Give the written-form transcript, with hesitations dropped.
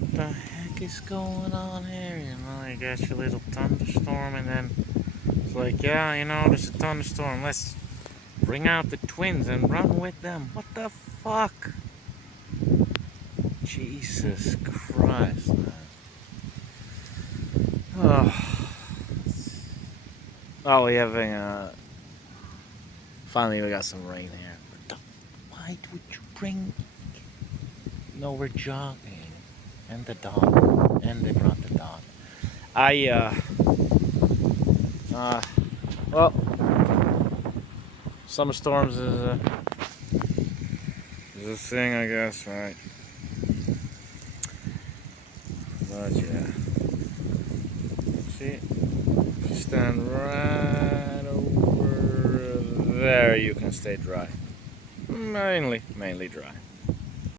What the heck is going on here? You know, you got your little thunderstorm, and then it's like, yeah, you know, there's a thunderstorm. Let's bring out the twins and run with them. What the fuck? Jesus Christ, man. Oh, oh we having finally we got some rain here. What the? Why would you bring? No, we're jogging, and the dog, and they brought the dog. Well, summer storms is a thing, I guess, right? But yeah, see, if you stand right over there, you can stay dry. Mainly dry.